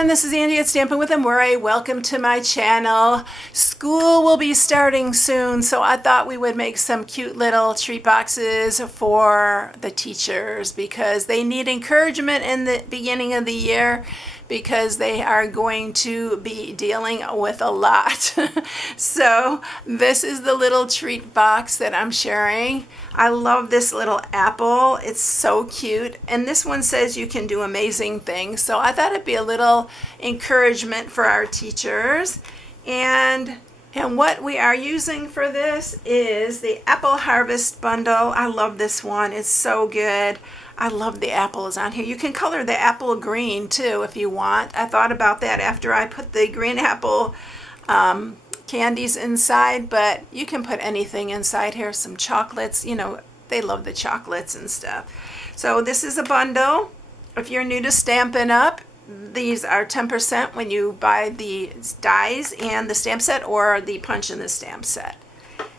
everyone, this is Angie at StampingWithAmore. Welcome to my channel. School will be starting soon, so I thought we would make some cute little treat boxes for the teachers because they need encouragement in the beginning of the year because they are going to be dealing with a lot. So this is the little treat box that I'm sharing. I love this little apple. It's so cute. And this one says you can do amazing things. So I thought it'd be a little encouragement for our teachers. And what we are using for this is the Apple Harvest Bundle. I love this one. It's so good. I love the apples on here. You can color the apple green too if you want. I thought about that after I put the green apple candies inside, but you can put anything inside here. Some chocolates, you know, they love the chocolates and stuff. So this is a bundle. If you're new to Stampin' Up, these are 10% when you buy the dies and the stamp set or the punch and the stamp set.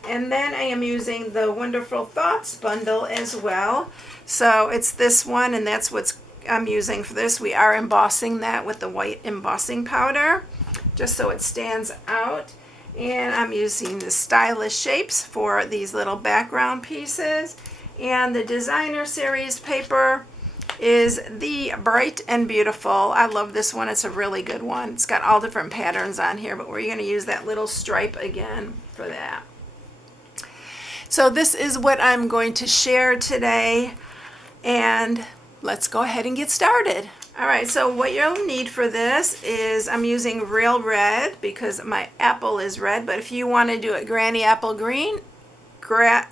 And then I am using the Wonderful Thoughts bundle as well. So it's this one, and that's what I'm using for this. We are embossing that with the white embossing powder, just so it stands out. And I'm using the Stylish Shapes for these little background pieces. And the Designer Series paper is the Bright and Beautiful. I love this one. It's a really good one. It's got all different patterns on here, but we're going to use that little stripe again for that. So this is what I'm going to share today, and let's go ahead and get started. All right, so what you'll need for this is I'm using real red because my apple is red, but if you want to do it Granny Apple Green, grab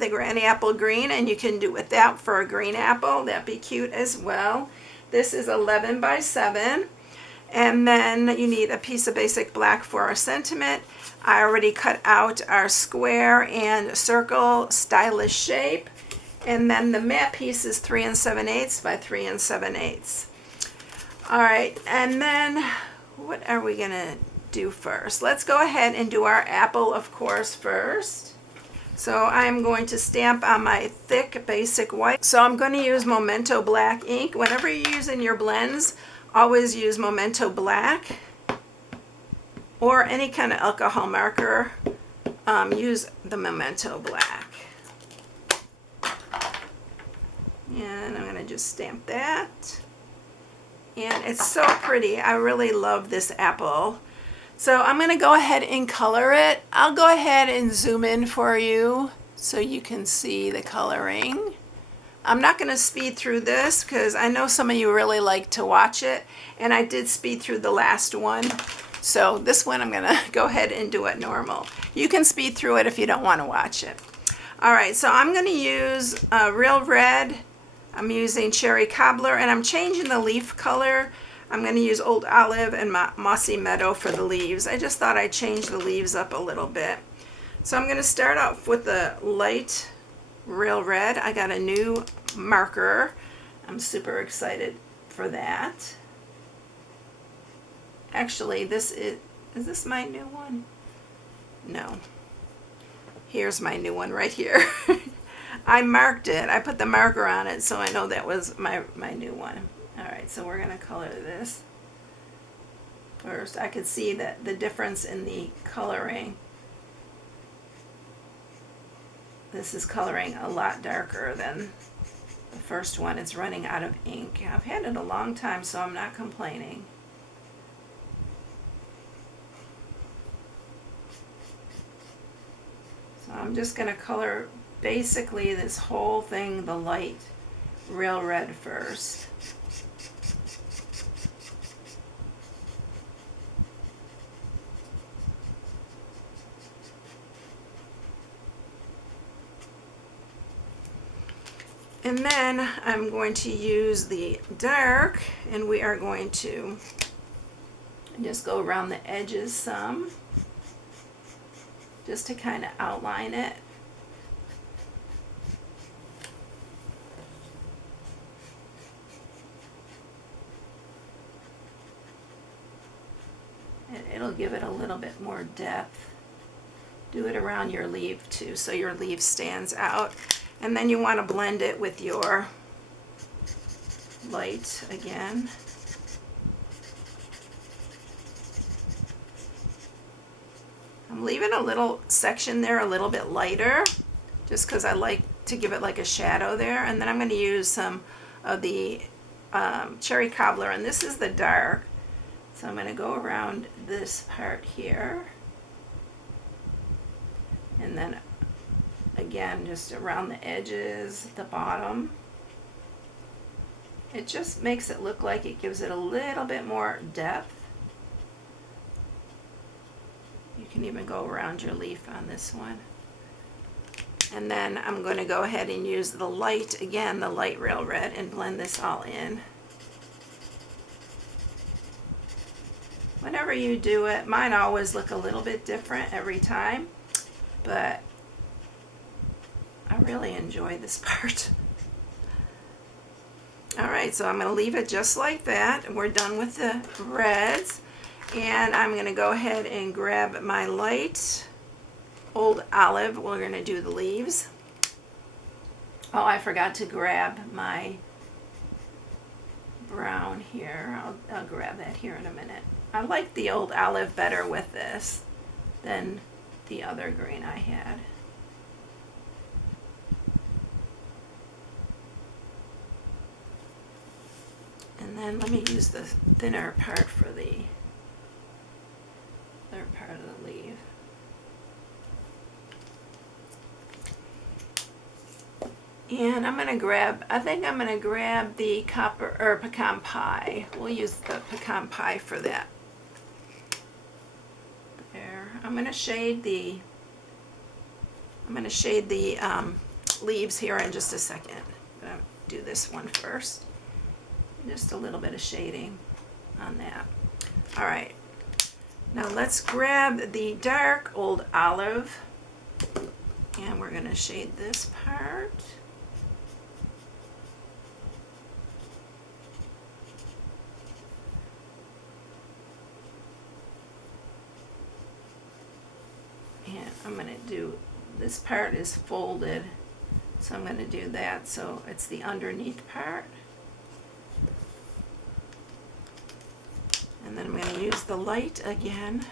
the Granny Apple Green, and you can do it that for a green apple. That'd be cute as well. This is 11 by 7. And then you need a piece of basic black for our sentiment. I already cut out our square and circle stylish shape. And then the matte piece is 3 7/8 by 3 7/8. All right, and then what are we gonna do first? Let's go ahead and do our apple, of course, first. So I'm going to stamp on my thick basic white. So I'm going to use Memento Black ink. Whenever you're using your blends, always use Memento Black or any kind of alcohol marker. Use the Memento Black. And I'm going to just stamp that. And it's so pretty. I really love this apple. So I'm going to go ahead and color it. I'll go ahead and zoom in for you so you can see the coloring. I'm not going to speed through this because I know some of you really like to watch it, and I did speed through the last one. So this one I'm going to go ahead and do it normal. You can speed through it if you don't want to watch it. All right, so I'm going to use real red. I'm using Cherry Cobbler, and I'm changing the leaf color. I'm going to use Old Olive and Mossy Meadow for the leaves. I just thought I'd change the leaves up a little bit. So I'm going to start off with the light real red. I got a new marker. I'm super excited for that. Actually, is this my new one? No. Here's my new one right here. I marked it. I put the marker on it, so I know that was my new one. All right, so we're going to color this first. I could see that the difference in the coloring. This is coloring a lot darker than the first one. It's running out of ink. I've had it a long time, so I'm not complaining. So I'm just going to color basically this whole thing the light real red first. And then I'm going to use the dark, and we are going to just go around the edges some, just to kind of outline it. And it'll give it a little bit more depth. Do it around your leaf too, so your leaf stands out. And then you want to blend it with your light again. I'm leaving a little section there a little bit lighter, just because I like to give it like a shadow there. And then I'm going to use some of the cherry cobbler, and this is the dark. So I'm going to go around this part here, and then again just around the edges, the bottom. It just makes it look like it gives it a little bit more depth. You can even go around your leaf on this one. And then I'm going to go ahead and use the light, again, the light rail red, and blend this all in. Whenever you do it, mine always look a little bit different every time, but I really enjoy this part. Alright, so I'm going to leave it just like that. We're done with the reds, and I'm going to go ahead and grab my light Old Olive. We're going to do the leaves. Oh, I forgot to grab my brown here. I'll grab that here in a minute. I like the Old Olive better with this than the other green I had. And then let me use the thinner part for the other part of the leaf. And I'm going to grab, I think I'm going to grab the copper or pecan pie. We'll use the pecan pie for that. There. I'm going to shade the leaves here in just a second. I'm going to do this one first. Just a little bit of shading on that. All right. Now let's grab the dark Old Olive, and we're going to shade this part. And I'm going to do, this part is folded, so I'm going to do that so it's the underneath part. And then I'm going to use the light again.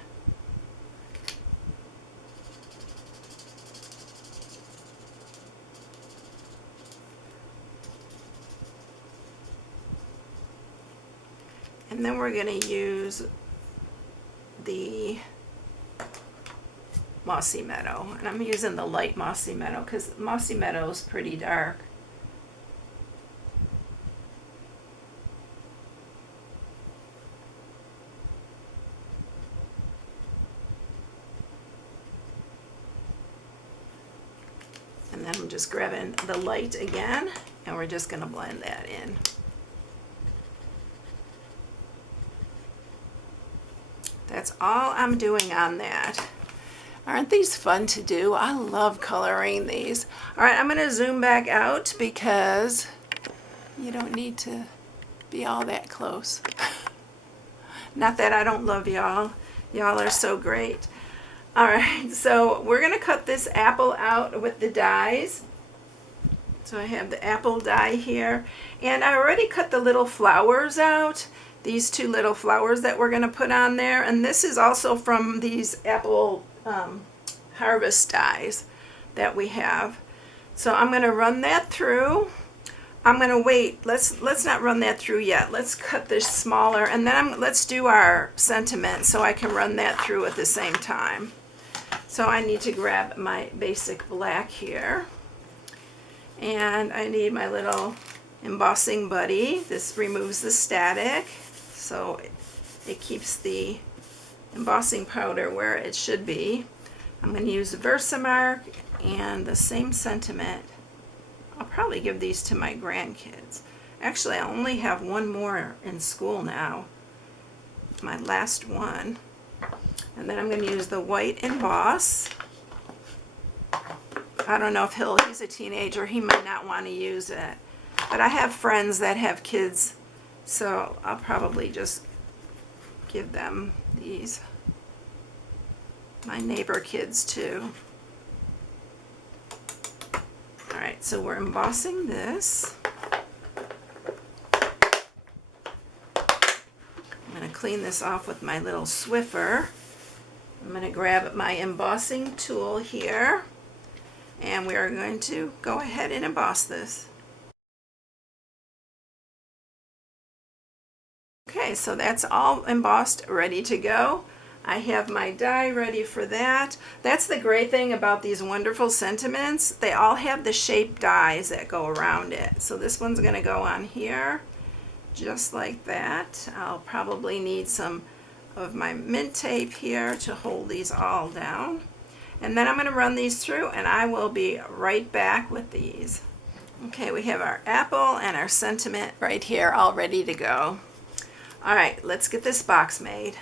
And then we're going to use the Mossy Meadow. And I'm using the light Mossy Meadow because Mossy Meadow is pretty dark. And then I'm just grabbing the light again, and we're just going to blend that in. That's all I'm doing on that. Aren't these fun to do? I love coloring these. All right, I'm going to zoom back out because you don't need to be all that close. Not that I don't love y'all. Y'all are so great. All right, so we're going to cut this apple out with the dies. So I have the apple die here, and I already cut the little flowers out. These two little flowers that we're going to put on there, and this is also from these apple harvest dies that we have. So I'm going to run that through. I'm going to wait. Let's not run that through yet. Let's cut this smaller, and then let's do our sentiment so I can run that through at the same time. So I need to grab my basic black here, and I need my little embossing buddy. This removes the static, so it keeps the embossing powder where it should be. I'm going to use the Versamark and the same sentiment. I'll probably give these to my grandkids. Actually, I only have one more in school now, my last one. And then I'm going to use the white emboss. I don't know if he's a teenager, he might not want to use it. But I have friends that have kids, so I'll probably just give them these. My neighbor kids too. Alright, so we're embossing this. I'm going to clean this off with my little Swiffer. I'm going to grab my embossing tool here, and we are going to go ahead and emboss this. Okay, so that's all embossed, ready to go. I have my die ready for that. That's the great thing about these wonderful sentiments. They all have the shaped dies that go around it. So this one's going to go on here, just like that. I'll probably need some of my mint tape here to hold these all down. And then I'm going to run these through, and I will be right back with these. Okay, we have our apple and our sentiment right here all ready to go. All right, let's get this box made.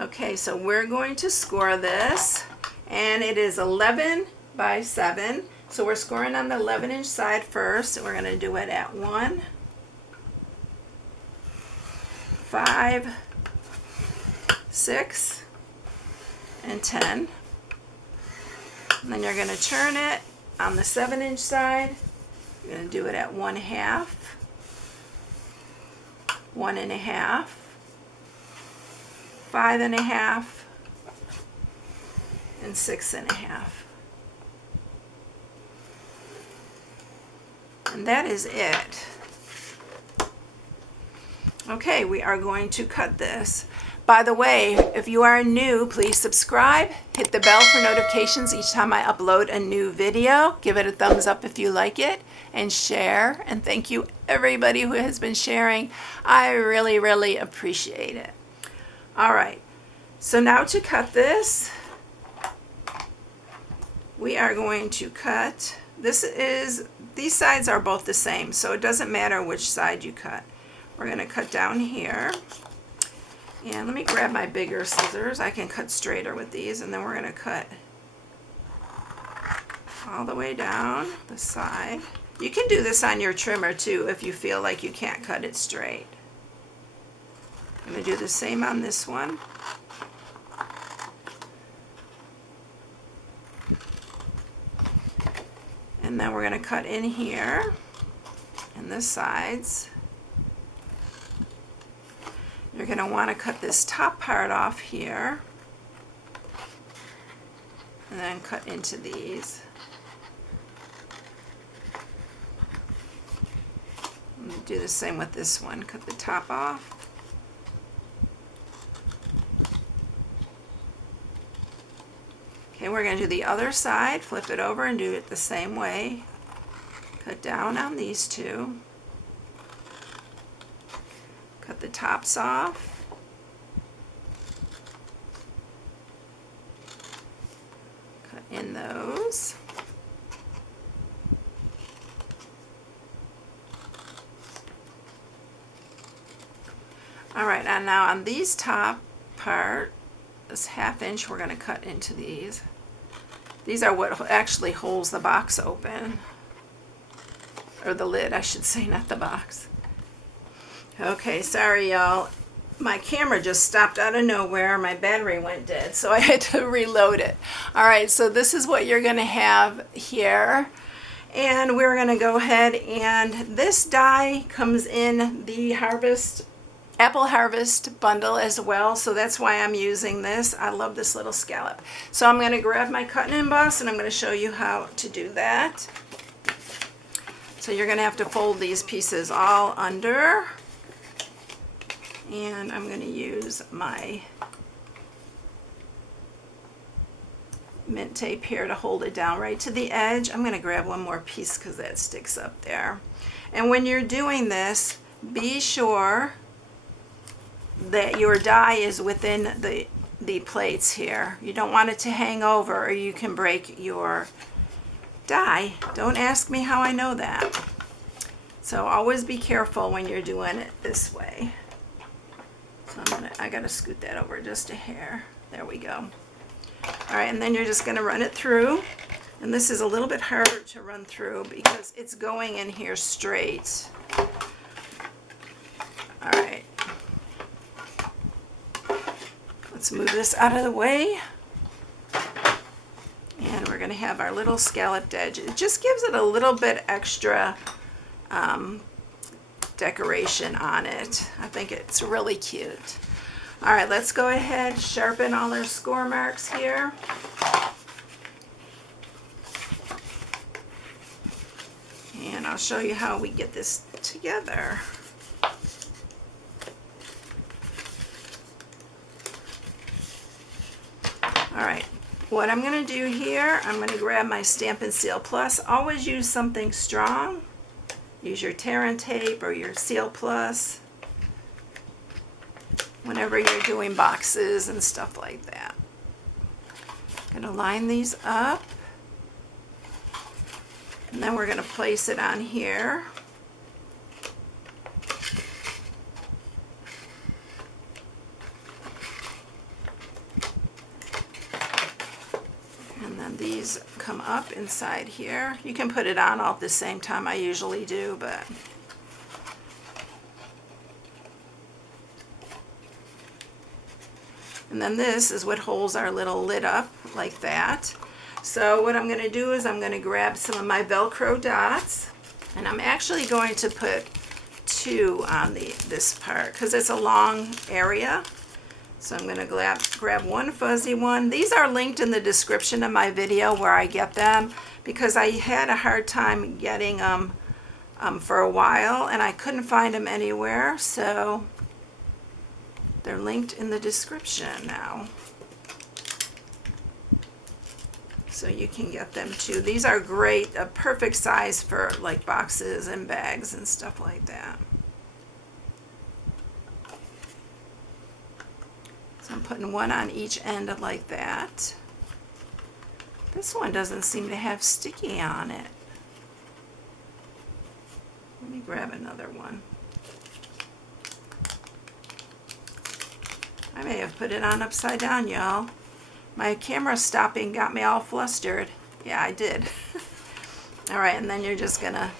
Okay, so we're going to score this, and it is 11 by 7. So we're scoring on the 11-inch side first, and we're going to do it at 1, 5, 6, and 10. And then you're going to turn it on the 7-inch side. You're going to do it at 1/2, 1.5, 5.5, and 6.5. And that is it. Okay, we are going to cut this. By the way, if you are new, please subscribe, hit the bell for notifications each time I upload a new video. Give it a thumbs up if you like it, and share. And thank you everybody who has been sharing. I really, really appreciate it. All right, so now to cut this, we are going to cut, these sides are both the same, so it doesn't matter which side you cut. We're going to cut down here. And let me grab my bigger scissors. I can cut straighter with these, and then we're going to cut all the way down the side. You can do this on your trimmer too if you feel like you can't cut it straight. I'm going to do the same on this one. And then we're going to cut in here and the sides. You're going to want to cut this top part off here and then cut into these. And do the same with this one. Cut the top off. Okay, we're going to do the other side, flip it over and do it the same way. Cut down on these two. Cut the tops off. Cut in those. All right, and now on these top part, this 1/2 inch, we're going to cut into these. These are what actually holds the box open, or the lid, I should say, not the box. Okay, sorry y'all. My camera just stopped out of nowhere. My battery went dead, so I had to reload it. All right, so this is what you're going to have here. And we're going to go ahead, and this die comes in the Apple Harvest bundle as well, so that's why I'm using this. I love this little scallop. So I'm going to grab my cut and emboss, and I'm going to show you how to do that. So you're going to have to fold these pieces all under. And I'm going to use my mint tape here to hold it down right to the edge. I'm going to grab one more piece because that sticks up there. And when you're doing this, be sure that your die is within the plates here. You don't want it to hang over, or you can break your die. Don't ask me how I know that. So always be careful when you're doing it this way. So I gotta scoot that over just a hair. There we go. All right, and then you're just gonna run it through. And this is a little bit harder to run through because it's going in here straight. All right. Let's move this out of the way. And we're gonna have our little scalloped edge. It just gives it a little bit extra decoration on it. I think it's really cute. All right, let's go ahead, sharpen all our score marks here. And I'll show you how we get this together. All right, what I'm going to do here, I'm going to grab my Stampin' Seal Plus. Always use something strong. Use your tear and tape or your Seal Plus whenever you're doing boxes and stuff like that. I'm going to line these up. And then we're going to place it on here. And then these come up inside here. You can put it on all at the same time. I usually do, but and then this is what holds our little lid up like that. So what I'm going to do is I'm going to grab some of my Velcro dots, and I'm actually going to put 2 on this part because it's a long area. So I'm going to grab one fuzzy one. These are linked in the description of my video where I get them because I had a hard time getting them for a while and I couldn't find them anywhere. So they're linked in the description now. So you can get them too. These are great, a perfect size for like boxes and bags and stuff like that. So I'm putting one on each end like that. This one doesn't seem to have sticky on it. Let me grab another one. I may have put it on upside down, y'all. My camera stopping got me all flustered. Yeah, I did. All right, and then you're just gonna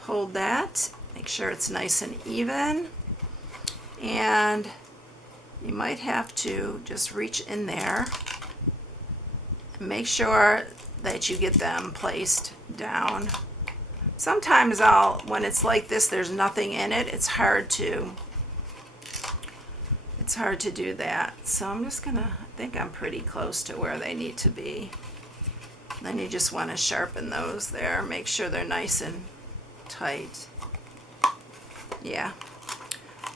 hold that, make sure it's nice and even. And you might have to just reach in there and make sure that you get them placed down. Sometimes when it's like this, there's nothing in it. It's hard to do that. So I'm just gonna, I think I'm pretty close to where they need to be. Then you just want to sharpen those there, make sure they're nice and tight. Yeah.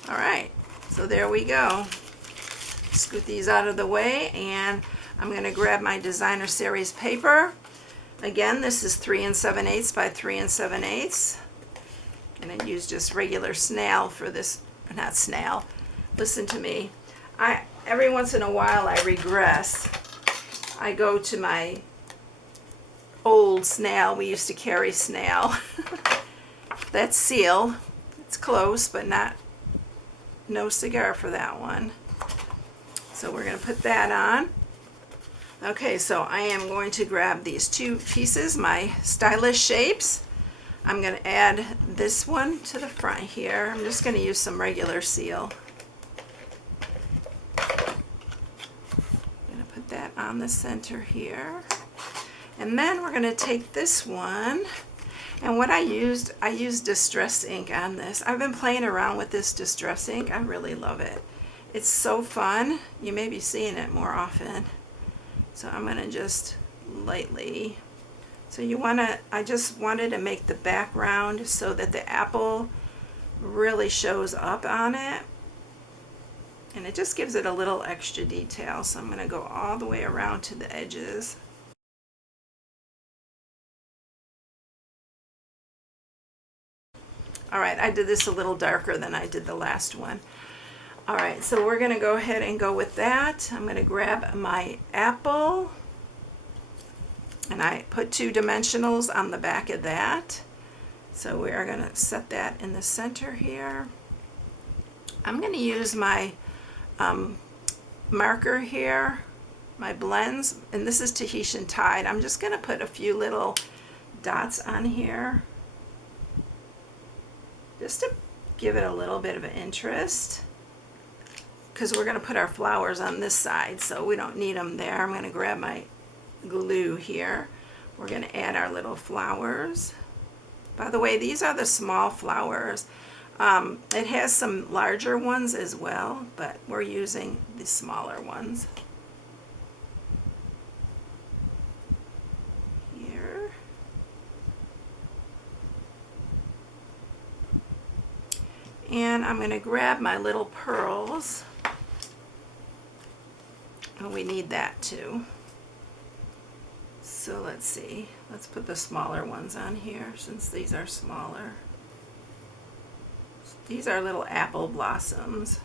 All right, so there we go. Scoot these out of the way, and I'm going to grab my Designer Series paper. Again, this is 3 7/8 by 3 7/8. And I use just regular snail for this, not snail. Listen to me. Every once in a while I regress. I go to my old snail. We used to carry snail. That's seal. It's close, but no cigar for that one. So we're going to put that on. Okay, so I am going to grab these 2 pieces, my stylish shapes. I'm going to add this one to the front here. I'm just going to use some regular seal. That on the center here, and then we're going to take this one, and what I used Distress ink on this. I've been playing around with this Distress ink. I really love it. It's so fun. You may be seeing it more often. So I'm going to just lightly, so I just wanted to make the background so that the apple really shows up on it. And it just gives it a little extra detail. So I'm going to go all the way around to the edges. All right, I did this a little darker than I did the last one. All right, so we're going to go ahead and go with that. I'm going to grab my apple. And I put 2 dimensionals on the back of that. So we are going to set that in the center here. I'm going to use my marker here, my blends, and this is Tahitian Tide. I'm just going to put a few little dots on here just to give it a little bit of an interest, because we're going to put our flowers on this side, so we don't need them there. I'm going to grab my glue here. We're going to add our little flowers. By the way, these are the small flowers. It has some larger ones as well, but we're using the smaller ones. Here. And I'm going to grab my little pearls. Oh, we need that too. So let's see. Let's put the smaller ones on here since these are smaller. These are little apple blossoms.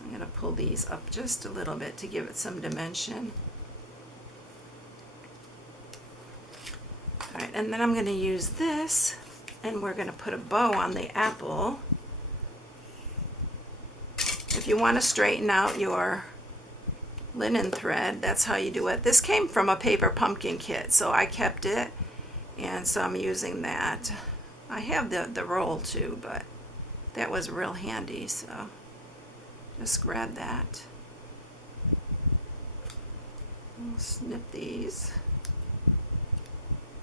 I'm going to pull these up just a little bit to give it some dimension. All right, and then I'm going to use this, and we're going to put a bow on the apple. If you want to straighten out your linen thread, that's how you do it. This came from a paper pumpkin kit, so I kept it, and so I'm using that. I have the roll too, but that was real handy, so just grab that. I'll snip these.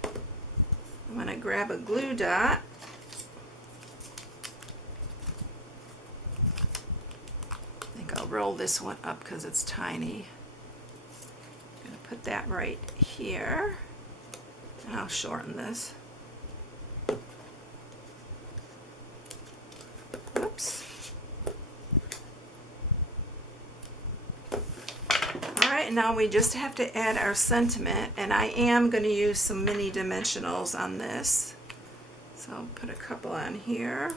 I'm going to grab a glue dot. I think I'll roll this one up because it's tiny. I'm going to put that right here, and I'll shorten this. Oops. Alright, now we just have to add our sentiment, and I am going to use some mini dimensionals on this. So I'll put a couple on here.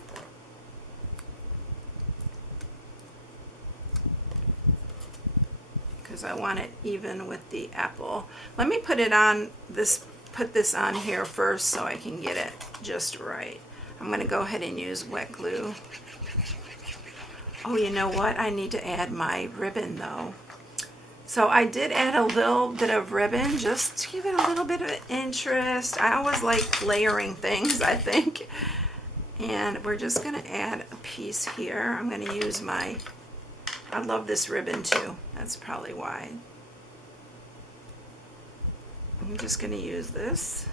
Because I want it even with the apple. Let me put it on this, put this on here first so I can get it just right. I'm going to go ahead and use wet glue. Oh, you know what? I need to add my ribbon though. So I did add a little bit of ribbon just to give it a little bit of interest. I always like layering things, I think. And we're just going to add a piece here. I'm going to use my, I love this ribbon too. That's probably why. I'm just going to use this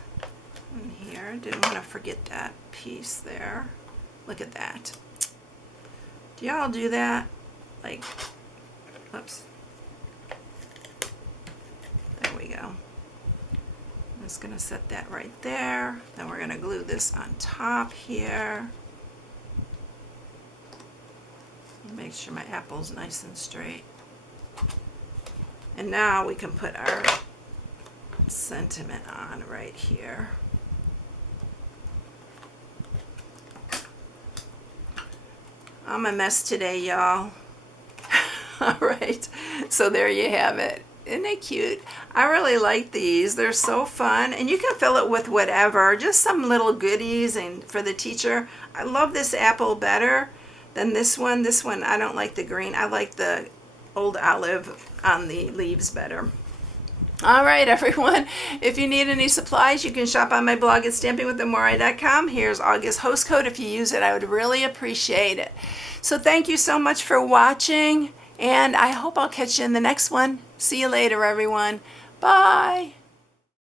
in here. Didn't want to forget that piece there. Look at that. Do y'all do that? Like, whoops. There we go. I'm just going to set that right there. Then we're going to glue this on top here. Make sure my apple's nice and straight. And now we can put our sentiment on right here. I'm a mess today, y'all. All right, so there you have it. Isn't it cute? I really like these. They're so fun, and you can fill it with whatever, just some little goodies. And for the teacher, I love this apple better than this one. This one, I don't like the green. I like the old olive on the leaves better. All right, everyone. If you need any supplies, you can shop on my blog at StampingWithAmore.com. Here's August host code. If you use it, I would really appreciate it. So thank you so much for watching, and I hope I'll catch you in the next one. See you later, everyone. Bye.